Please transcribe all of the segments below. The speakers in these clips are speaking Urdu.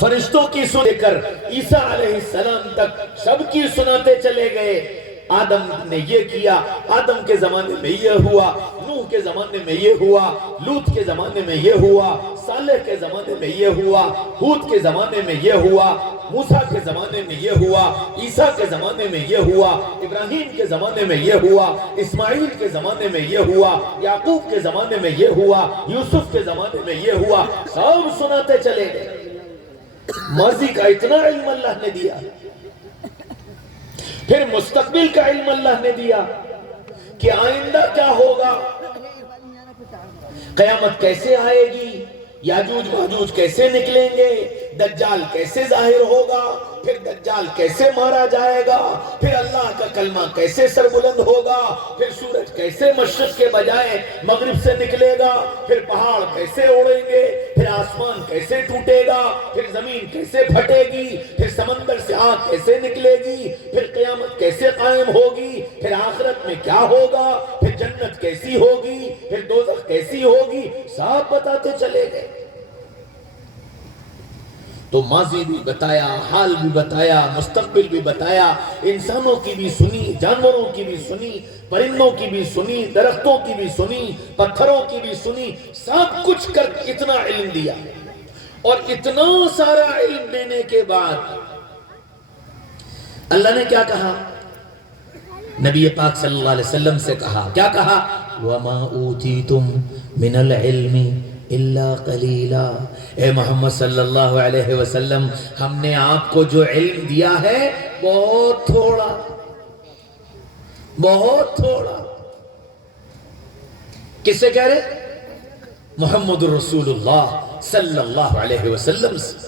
فرشتوں کی سن لے کر عیسیٰ علیہ السلام تک سب کی سناتے چلے گئے۔ آدم نے یہ کیا، آدم کے زمانے میں یہ ہوا، نوح کے زمانے میں یہ ہوا، لوط کے زمانے میں یہ ہوا، صالح کے زمانے میں یہ ہوا، ہود کے زمانے میں یہ ہوا، موسیٰ کے زمانے میں یہ ہوا، عیسیٰ کے زمانے میں یہ ہوا، ابراہیم کے زمانے میں یہ ہوا، اسماعیل کے زمانے میں یہ ہوا، یعقوب کے زمانے میں یہ ہوا، یوسف کے زمانے میں یہ ہوا، سب سناتے چلے گئے۔ ماضی کا اتنا علم اللہ نے دیا، پھر مستقبل کا علم اللہ نے دیا کہ آئندہ کیا ہوگا، قیامت کیسے آئے گی، یاجوج ماجوج کیسے نکلیں گے، دجال کیسے ظاہر ہوگا، پھر دجال کیسے مارا جائے گا، پھر اللہ کا کلمہ کیسے سربلند ہوگا، پھر سورج کیسے مشرق کے بجائے مغرب سے نکلے گا، پھر پہاڑ کیسے اڑیں گے، پھر آسمان کیسے ٹوٹے گا، پھر زمین کیسے پھٹے گی، پھر سمندر سے آگ کیسے نکلے گی، پھر قیامت کیسے قائم ہوگی، پھر آخرت میں کیا ہوگا، پھر جنت کیسی ہوگی، پھر دوزخ کیسی ہوگی، سب بتاتے چلے گئے۔ تو ماضی بھی بتایا، حال بھی بتایا، مستقبل بھی بتایا، انسانوں کی بھی سنی، جانوروں کی بھی سنی، پرندوں کی بھی سنی، درختوں کی بھی سنی، پتھروں کی بھی سنی، سب کچھ کر اتنا علم دیا۔ اور اتنا سارا علم دینے کے بعد اللہ نے کیا کہا؟ نبی پاک صلی اللہ علیہ وسلم سے کہا، کیا کہا؟ وَمَا أُوتِيتُم مِّنَ الْعِلْمِ إِلَّا قَلِيلًا۔ اے محمد صلی اللہ علیہ وسلم، ہم نے آپ کو جو علم دیا ہے بہت تھوڑا، بہت تھوڑا۔ کس سے کہہ رہے؟ محمد رسول اللہ صلی اللہ علیہ وسلم سے،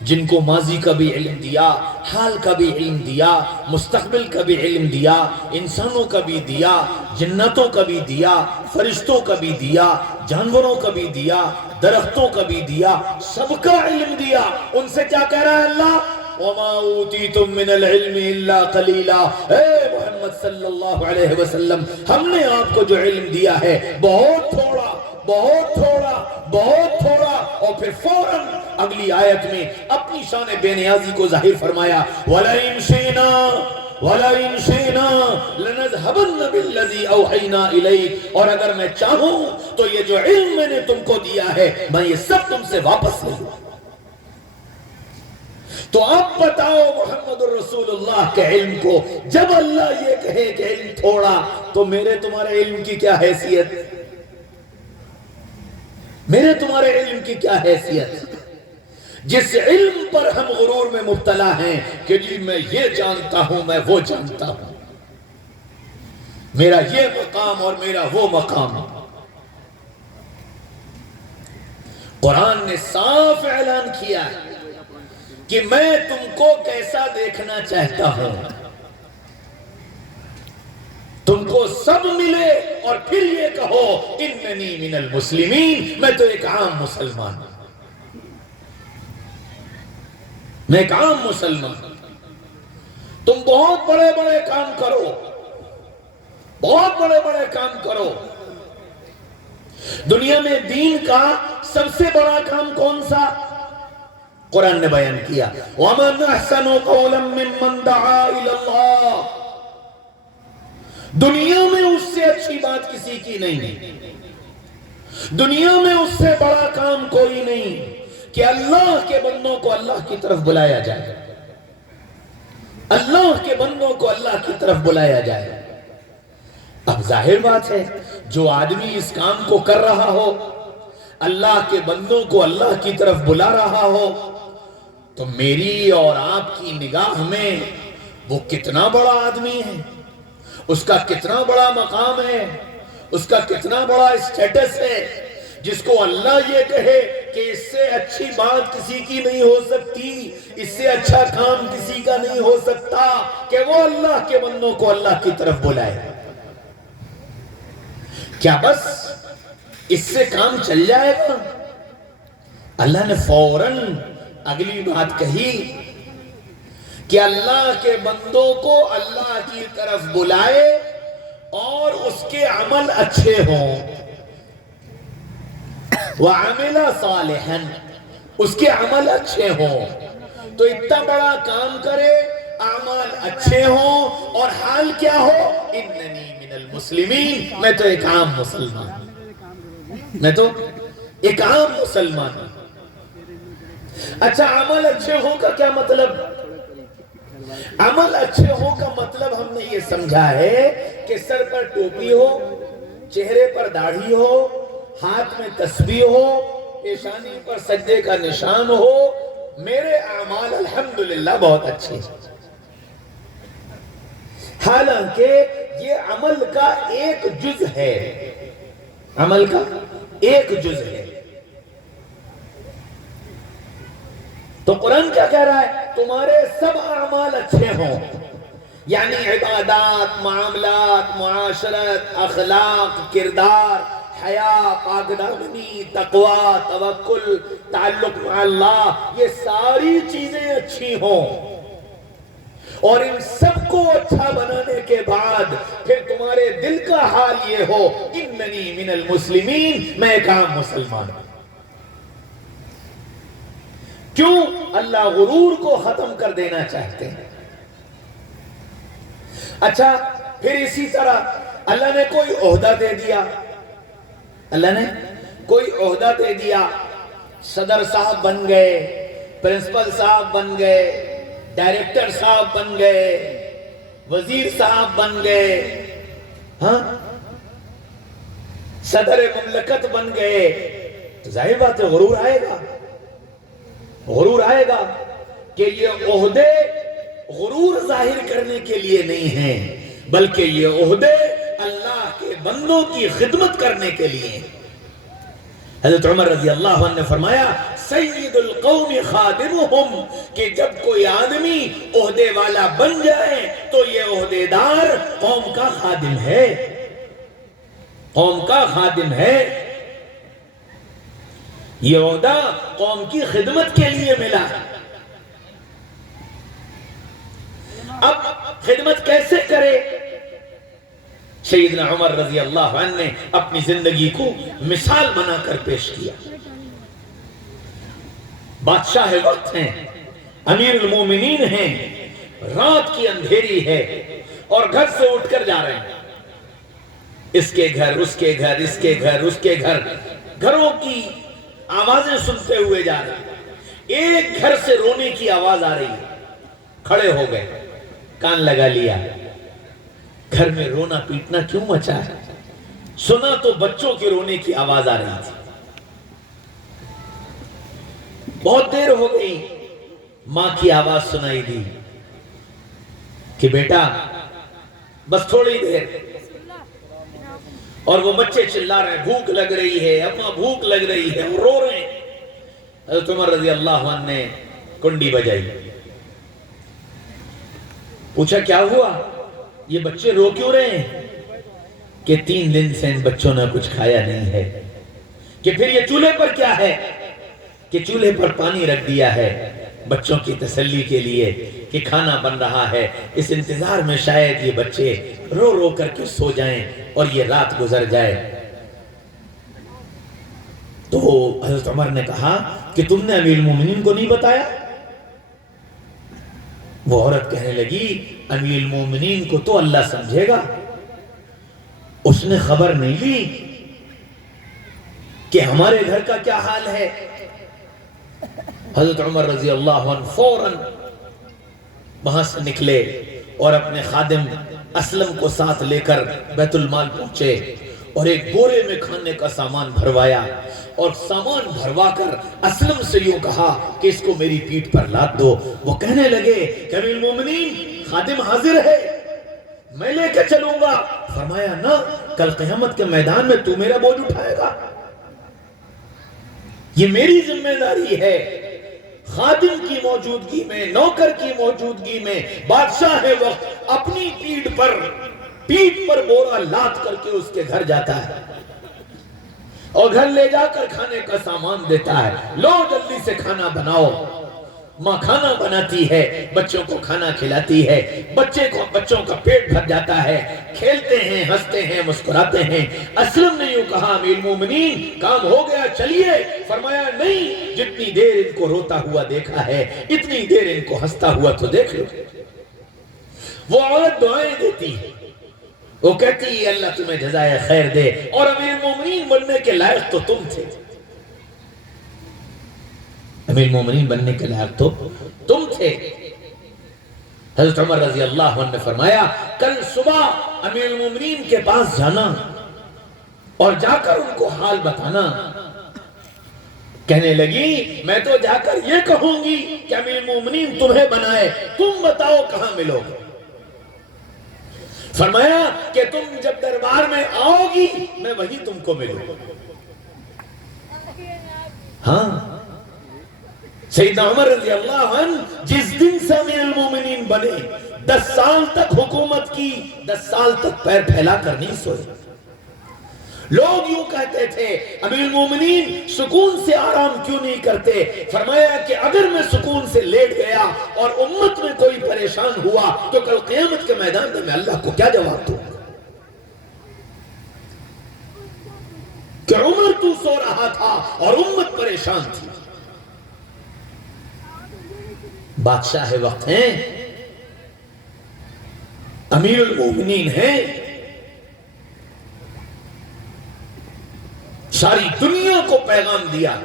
جن کو ماضی کا بھی علم دیا، حال کا بھی علم دیا، مستقبل کا بھی علم دیا، انسانوں کا بھی دیا، جنتوں کا بھی دیا، فرشتوں کا بھی دیا، جانوروں کا بھی دیا، درختوں کا بھی دیا، سب کا علم دیا۔ ان سے کیا کہہ رہا ہے اللہ؟ وَمَا أُوتِيتُم مِّنَ الْعِلْمِ إِلَّا قَلِيلًا۔ اے محمد صلی اللہ علیہ وسلم، ہم نے آپ کو جو علم دیا ہے بہت تھوڑا، بہت تھوڑا، بہت تھوڑا۔ اور پھر فوراً اگلی آیت میں اپنی شان بے نیازی کو ظاہر فرمایا، وَلَئِن شِئْنَا لَنَذْهَبَنَّ بِالَّذِي أَوْحَيْنَا إِلَيْكَ۔ اور اگر میں چاہوں تو یہ جو علم میں نے تم کو دیا ہے میں یہ سب تم سے واپس لے لوں۔ تو اب بتاؤ محمد الرسول اللہ کے علم کو، جب اللہ یہ کہے کہ علم تھوڑا، تو میرے تمہارے علم کی کیا حیثیت؟ میرے تمہارے علم کی کیا حیثیت؟ جس علم پر ہم غرور میں مبتلا ہیں کہ جی میں یہ جانتا ہوں، میں وہ جانتا ہوں، میرا یہ مقام اور میرا وہ مقام۔ قرآن نے صاف اعلان کیا ہے کہ میں تم کو کیسا دیکھنا چاہتا ہوں، تم کو سب ملے اور پھر یہ کہو اننی من المسلمین، میں تو ایک عام مسلمان ہوں، میں ایک عام مسلمان ہوں۔ تم بہت بڑے بڑے کام کرو، بہت بڑے بڑے کام کرو۔ دنیا میں دین کا سب سے بڑا کام کون سا؟ قرآن نے بیان کیا، وَمَنْ أَحْسَنُ قَوْلًا مِّمَّنْ دَعَا إِلَى اللَّهِ۔ دنیا میں اس سے اچھی بات کسی کی نہیں، دنیا میں اس سے بڑا کام کوئی نہیں کہ اللہ کے بندوں کو اللہ کی طرف بلایا جائے، اللہ کے بندوں کو اللہ کی طرف بلایا جائے۔ اب ظاہر بات ہے جو آدمی اس کام کو کر رہا ہو، اللہ کے بندوں کو اللہ کی طرف بلا رہا ہو، تو میری اور آپ کی نگاہ میں وہ کتنا بڑا آدمی ہے، اس کا کتنا بڑا مقام ہے، اس کا کتنا بڑا اسٹیٹس ہے، جس کو اللہ یہ کہے کہ اس سے اچھی بات کسی کی نہیں ہو سکتی، اس سے اچھا کام کسی کا نہیں ہو سکتا کہ وہ اللہ کے بندوں کو اللہ کی طرف بلائے۔ کیا بس اس سے کام چل جائے گا؟ اللہ نے فوراً اگلی بات کہی کہ اللہ کے بندوں کو اللہ کی طرف بلائے اور اس کے عمل اچھے ہوں۔ وَعَمِلَ صَالِحًا، اس کے عمل اچھے ہوں. تو اتنا بڑا کام کرے، اعمال اچھے ہوں، اور حال کیا ہو؟ اننی من المسلمین، میں تو ایک عام مسلمان ہوں، میں تو ایک عام مسلمان ہوں. اچھا، عمل اچھے ہوں کا کیا مطلب؟ عمل اچھے ہوں کا مطلب ہم نے یہ سمجھا ہے کہ سر پر ٹوپی ہو، چہرے پر داڑھی ہو، ہاتھ میں تسبیح ہو، پیشانی پر سجدے کا نشان ہو. میرے اعمال الحمدللہ بہت اچھے ہیں. حالانکہ یہ عمل کا ایک جز ہے، عمل کا ایک جز ہے. تو قرآن کیا کہہ رہا ہے؟ تمہارے سب اعمال اچھے ہوں، یعنی عبادات، معاملات، معاشرت، اخلاق، کردار، حیا، پاکدامنی، تقوی، توکل، تعلق مع اللہ، یہ ساری چیزیں اچھی ہوں. اور ان سب کو اچھا بنانے کے بعد پھر تمہارے دل کا حال یہ ہو، اننی من المسلمین، میں ایک عام مسلمان ہوں. کیوں؟ اللہ غرور کو ختم کر دینا چاہتے ہیں. اچھا، پھر اسی طرح اللہ نے کوئی عہدہ دے دیا، اللہ نے کوئی عہدہ دے دیا، صدر صاحب بن گئے، پرنسپل صاحب بن گئے، ڈائریکٹر صاحب بن گئے، وزیر صاحب بن گئے، ہاں، صدر مملکت بن گئے. تو ظاہر بات ہے غرور آئے گا، غرور آئے گا کہ یہ عہدے غرور ظاہر کرنے کے لیے نہیں ہیں، بلکہ یہ عہدے اللہ کے بندوں کی خدمت کرنے کے لیے ہیں. حضرت عمر رضی اللہ عنہ نے فرمایا، سید القوم خادمہم، کہ جب کوئی آدمی عہدے والا بن جائے تو یہ عہدے دار قوم کا خادم ہے، قوم کا خادم ہے. یہ عہدہ قوم کی خدمت کے لیے ملا. اب خدمت کیسے کرے؟ سیدنا عمر رضی اللہ عنہ نے اپنی زندگی کو مثال بنا کر پیش کیا. بادشاہ وقت ہیں، امیر المومنین ہیں، رات کی اندھیری ہے اور گھر سے اٹھ کر جا رہے ہیں، اس کے گھر، اس کے گھر، اس کے گھر، اس کے گھر، گھروں کی آوازیں سنتے ہوئے جا رہے ہیں. ایک گھر سے رونے کی آواز آ رہی ہے، کھڑے ہو گئے، کان لگا لیا، گھر میں رونا پیٹنا کیوں مچا ہے؟ سنا تو بچوں کے رونے کی آواز آ رہی تھی. بہت دیر ہو گئی، ماں کی آواز سنائی دی کہ بیٹا بس تھوڑی دیر. اور وہ بچے چلا رہے ہیں، بھوک لگ رہی ہے، اماں بھوک لگ رہی ہے، وہ رو رہے ہیں. حضرت عمر رضی اللہ عنہ نے کنڈی بجائی، پوچھا کیا ہوا، یہ بچے رو کیوں رہے ہیں؟ کہ 3 دن سے ان بچوں نے کچھ کھایا نہیں ہے. کہ پھر یہ چولہے پر کیا ہے؟ کہ چولہے پر پانی رکھ دیا ہے بچوں کی تسلی کے لیے کہ کھانا بن رہا ہے. اس انتظار میں شاید یہ بچے رو رو کر کے سو جائیں اور یہ رات گزر جائے. تو حضرت عمر نے کہا کہ تم نے امیر المومنین کو نہیں بتایا؟ وہ عورت کہنے لگی، امیر المومنین کو تو اللہ سمجھے گا، اس نے خبر نہیں لی کہ ہمارے گھر کا کیا حال ہے. حضرت عمر رضی اللہ عنہ فوراً وہاں سے نکلے اور اپنے خادم اسلم کو ساتھ لے کر بیت المال پہنچے اور ایک بورے میں کھانے کا سامان بھروایا. اور سامان بھروا کر اسلم سے یوں کہا کہ اس کو میری پیٹھ پر لاد دو. وہ کہنے لگے کہ امیر المومنین خادم حاضر ہے، میں لے کے چلوں گا. فرمایا نہ، کل قیامت کے میدان میں تو میرا بوجھ اٹھائے گا، یہ میری ذمہ داری ہے. خادم کی موجودگی میں، نوکر کی موجودگی میں بادشاہ وقت اپنی پیٹھ پر بورا لاد کر کے اس کے گھر جاتا ہے اور گھر لے جا کر کھانے کا سامان دیتا ہے. لو جلدی سے کھانا بناؤ. ماں کھانا بناتی ہے، بچوں کو کھانا کھلاتی ہے، بچوں کا پیٹ بھر جاتا ہے، کھیلتے ہیں، ہنستے ہیں، مسکراتے ہیں. اسلم نے یوں کہا امیر المومنین کام ہو گیا چلیے؟ فرمایا نہیں، جتنی دیر ان کو روتا ہوا دیکھا ہے اتنی دیر ان کو ہنستا ہوا تو دیکھ لو۔ وہ عورت دعائیں دیتی ہے، وہ کہتی ہے اللہ تمہیں جزائے خیر دے، اور امیر المومنین بننے کے لائق تو تم تھے، امیر المومنین بننے کے لائق تو تم تھے۔ حضرت عمر رضی اللہ عنہ نے فرمایا کل صبح امیر المومنین کے پاس جانا اور جا کر ان کو حال بتانا۔ کہنے لگی میں تو جا کر یہ کہوں گی کہ امیر المومنین تمہیں بنائے، تم بتاؤ کہاں ملو گے؟ فرمایا کہ تم جب دربار میں آؤ گی میں وہی تم کو ملوں گا۔ ہاں سیدنا عمر رضی اللہ عنہ جس دن سے امیر المومنین بنے 10 سال تک حکومت کی، 10 سال تک پیر پھیلا کر نہیں سوئے۔ لوگ یوں کہتے تھے امیر المومنین سکون سے آرام کیوں نہیں کرتے؟ فرمایا کہ اگر میں سکون سے لیٹ گیا اور امت میں کوئی پریشان ہوا تو کل قیامت کے میدان میں اللہ کو کیا جواب دوں؟ کہ عمر تو سو رہا تھا اور امت پریشان تھی۔ بادشاہ وقت ہیں، امیر المومنین ہیں، ساری دنیا کو پیغام دیا،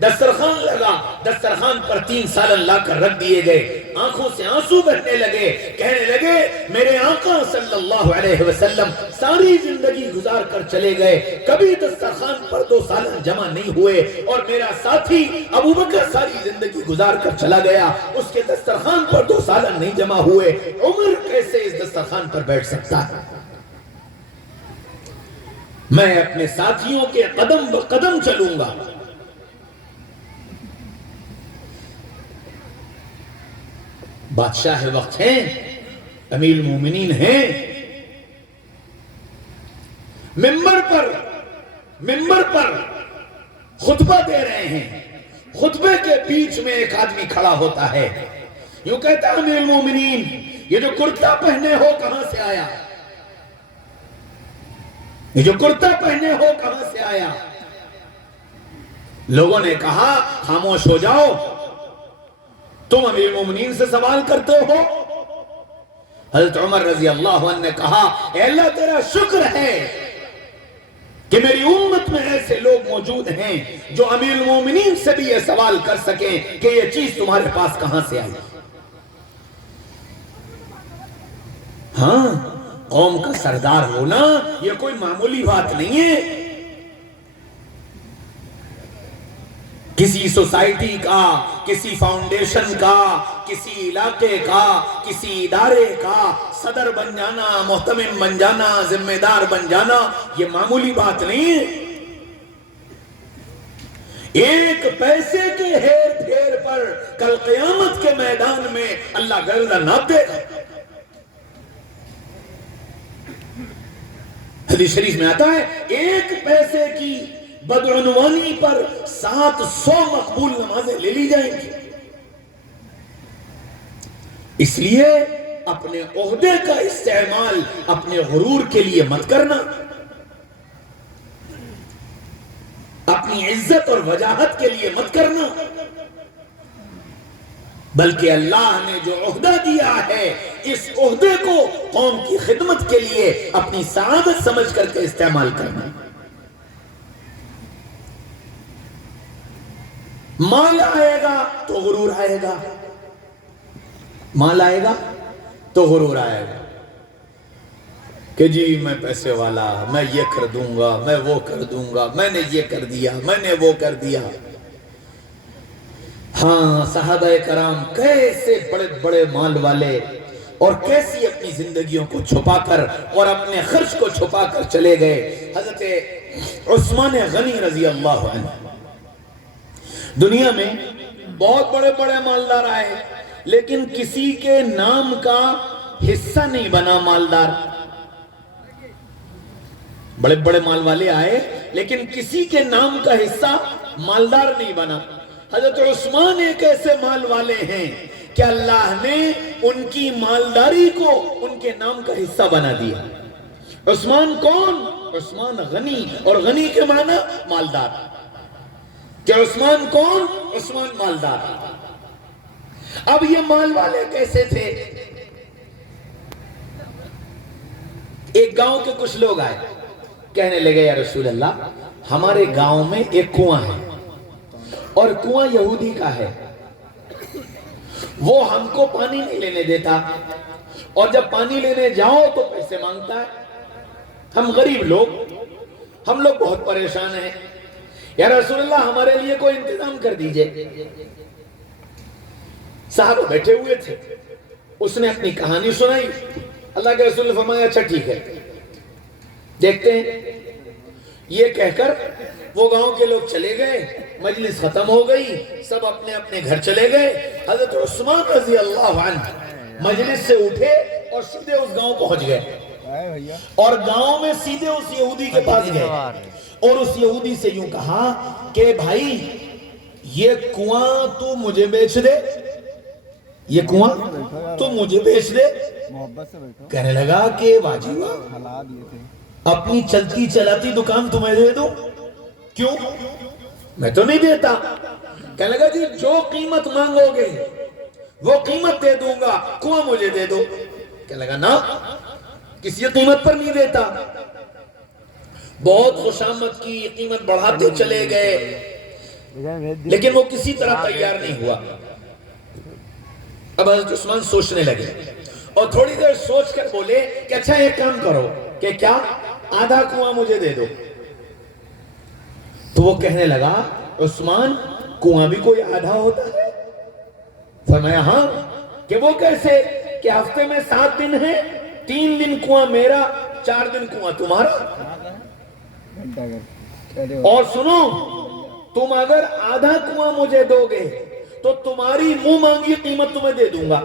دسترخوان لگا، دسترخوان پر 3 سالن لا کر رکھ دیے گئے، آنکھوں سے آنسو بہنے لگے، کہنے لگے میرے آقا صلی اللہ علیہ وسلم ساری زندگی گزار کر چلے گئے، کبھی دسترخوان پر 2 سالن جمع نہیں ہوئے، اور میرا ساتھی ابو بکر ساری زندگی گزار کر چلا گیا، اس کے دسترخوان پر 2 سالن نہیں جمع ہوئے، عمر کیسے اس دسترخوان پر بیٹھ سکتا ہے؟ میں اپنے ساتھیوں کے قدم بقدم چلوں گا۔ بادشاہ وقت ہیں، امیر المومنین ہیں، ممبر پر خطبہ دے رہے ہیں، خطبے کے بیچ میں ایک آدمی کھڑا ہوتا ہے، یوں کہتا ہے امیر المومنین یہ جو کرتا پہنے ہو کہاں سے آیا؟ یہ جو کرتا پہنے ہو کہاں سے آیا؟ لوگوں نے کہا خاموش ہو جاؤ، تم امیر المومنین سے سوال کرتے ہو؟ حضرت عمر رضی اللہ عنہ نے کہا اے اللہ تیرا شکر ہے کہ میری امت میں ایسے لوگ موجود ہیں جو امیر المومنین سے بھی یہ سوال کر سکیں کہ یہ چیز تمہارے پاس کہاں سے آئی۔ ہاں قوم کا سردار ہونا یہ کوئی معمولی بات نہیں ہے۔ کسی سوسائٹی کا، کسی فاؤنڈیشن کا، کسی علاقے کا، کسی ادارے کا صدر بن جانا، محتمم بن جانا، ذمہ دار بن جانا یہ معمولی بات نہیں ہے۔ ایک پیسے کے ہیر پھیر پر کل قیامت کے میدان میں اللہ گردہ ناپ دے گا۔ حدیث شریف میں آتا ہے ایک پیسے کی بدعنوانی پر 700 مقبول نمازیں لے لی جائیں گی۔ اس لیے اپنے عہدے کا استعمال اپنے غرور کے لیے مت کرنا، اپنی عزت اور وجاہت کے لیے مت کرنا، بلکہ اللہ نے جو عہدہ دیا ہے اس عہدے کو قوم کی خدمت کے لیے اپنی سعادت سمجھ کر کے استعمال کرنا۔ مال آئے گا تو غرور آئے گا، مال آئے گا تو غرور آئے گا کہ جی میں پیسے والا، میں یہ کر دوں گا، میں وہ کر دوں گا، میں نے یہ کر دیا، میں نے وہ کر دیا۔ ہاں صحابہ کرام کیسے بڑے بڑے مال والے اور کیسی اپنی زندگیوں کو چھپا کر اور اپنے خرچ کو چھپا کر چلے گئے۔ حضرت عثمان غنی رضی اللہ عنہ دنیا میں بہت بڑے بڑے مالدار آئے لیکن کسی کے نام کا حصہ نہیں بنا مالدار۔ بڑے بڑے مال والے آئے لیکن کسی کے نام کا حصہ مالدار نہیں بنا۔ حضرت عثمان ایک ایسے مال والے ہیں کہ اللہ نے ان کی مالداری کو ان کے نام کا حصہ بنا دیا۔ عثمان کون؟ عثمان غنی، اور غنی کے معنی مالدار. کہ عثمان کون؟ عثمان مالدار. اب یہ مال والے کیسے تھے؟ ایک گاؤں کے کچھ لوگ آئے، کہنے لگے یا رسول اللہ ہمارے گاؤں میں ایک کنواں ہے اور کنواں یہودی کا ہے، وہ ہم کو پانی نہیں لینے دیتا، اور جب پانی لینے جاؤ تو پیسے مانگتا ہے. ہم غریب لوگ، ہم لوگ بہت پریشان ہیں، یا رسول اللہ ہمارے لیے کوئی انتظام کر دیجئے. صاحب بیٹھے ہوئے تھے، اس نے اپنی کہانی سنائی. اللہ کے رسول نے فرمایا اچھا ٹھیک ہے، دیکھتے ہیں. یہ کہہ کر وہ گاؤں کے لوگ چلے گئے، مجلس ختم ہو گئی، سب اپنے اپنے گھر چلے گئے. حضرت عثمان رضی اللہ عنہ مجلس سے اٹھے اور سیدھے اس گاؤں پہنچ گئے، اور گاؤں میں سیدھے اس یہودی کے پاس گئے اور اس یہودی سے یوں کہا کہ بھائی یہ کنواں تو مجھے بیچ دے، یہ کنواں تو مجھے بیچ دے. کہنے لگا کہ واجب اپنی چلتی چلاتی دکان تمہیں دے دوں؟ کیوں؟ میں تو نہیں دیتا. کہنے لگا جی جو قیمت مانگو گے وہ قیمت دے دوں گا، کنواں مجھے دے دو. کہنے لگا نا کسی قیمت پر نہیں دیتا. بہت خوشامد کی، قیمت بڑھاتے چلے گئے، لیکن وہ کسی طرح تیار نہیں ہوا. اب حضرت عثمان سوچنے لگے اور تھوڑی دیر سوچ کر بولے کہ اچھا ایک کام کرو کہ کیا آدھا کنواں مجھے دے دو. تو وہ کہنے لگا عثمان کنواں بھی کوئی آدھا ہوتا ہے؟ فرمایا ہاں. کہ وہ کیسے؟ کہ ہفتے میں 7 دن ہیں، 3 دن کنواں میرا، 4 دن کنواں تمہارا. اور سنو تم اگر آدھا کنواں مجھے دو گے تو تمہاری منہ مانگی قیمت تمہیں دے دوں گا.